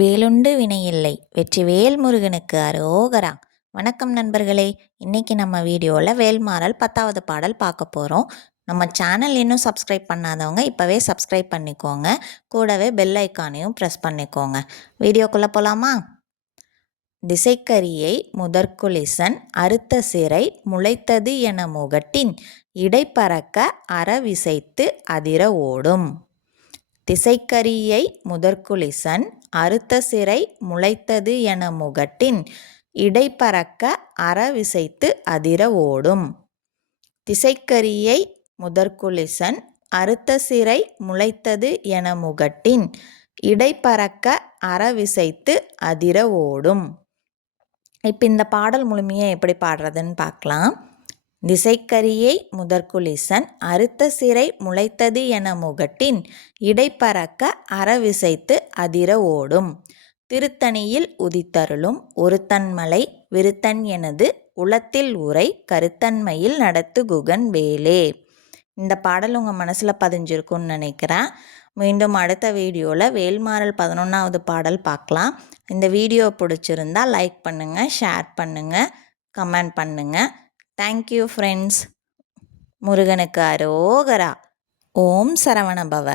வேலுண்டு வினையில்லை வெற்றிவேல் முருகனுக்கு அரோகரா. வணக்கம் நண்பர்களே, இன்னைக்கு நம்ம வீடியோவில் வேல்மாறல் 10வது பாடல் பார்க்க போகிறோம். நம்ம சேனல் இன்னும் சப்ஸ்கிரைப் பண்ணாதவங்க இப்போவே சப்ஸ்கிரைப் பண்ணிக்கோங்க. கூடவே பெல் ஐக்கானையும் ப்ரெஸ் பண்ணிக்கோங்க. வீடியோக்குள்ளே போகலாமா? திசைக்கரியை முதற்குலிசன் அறுத்த சிறை முளைத்தது என முகட்டின் இடைப்பறக்க அறவிசைத்து அதிர ஓடும். திசைக்கரியை முதற்குலிசன் அறுத்த சிறை முளைத்தது என முகட்டின் இடைப்பறக்க அறவிசைத்து அதிர ஓடும். திசைக்கரியை முதற்குலிசன் அறுத்த சிறை முளைத்தது என முகட்டின் இடைப்பறக்க அறவிசைத்து அதிர ஓடும். இப்போ இந்த பாடல் முழுமையாக எப்படி பாடுறதுன்னு பார்க்கலாம். திசைக்கரியை முதற்குலிசன் அறுத்த சிறை முளைத்தது என முகட்டின் இடைப்பறக்க அறவிசைத்து அதிர ஓடும். திருத்தணியில் உதித்தருளும் ஒருத்தன்மலை விருத்தன் எனது உளத்தில் உரை கருத்தன்மையில் நடத்து குகன் வேலே. இந்த பாடல் உங்கள் மனசில் பதிஞ்சிருக்குன்னு நினைக்கிறேன். மீண்டும் அடுத்த வீடியோவில் வேல்மாறல் 11வது பாடல் பார்க்கலாம். இந்த வீடியோ பிடிச்சிருந்தா லைக் பண்ணுங்கள், ஷேர் பண்ணுங்கள், கமெண்ட் பண்ணுங்கள். Thank you friends. முருகனுக்கு அரோகரா. ஓம் சரவணபவ.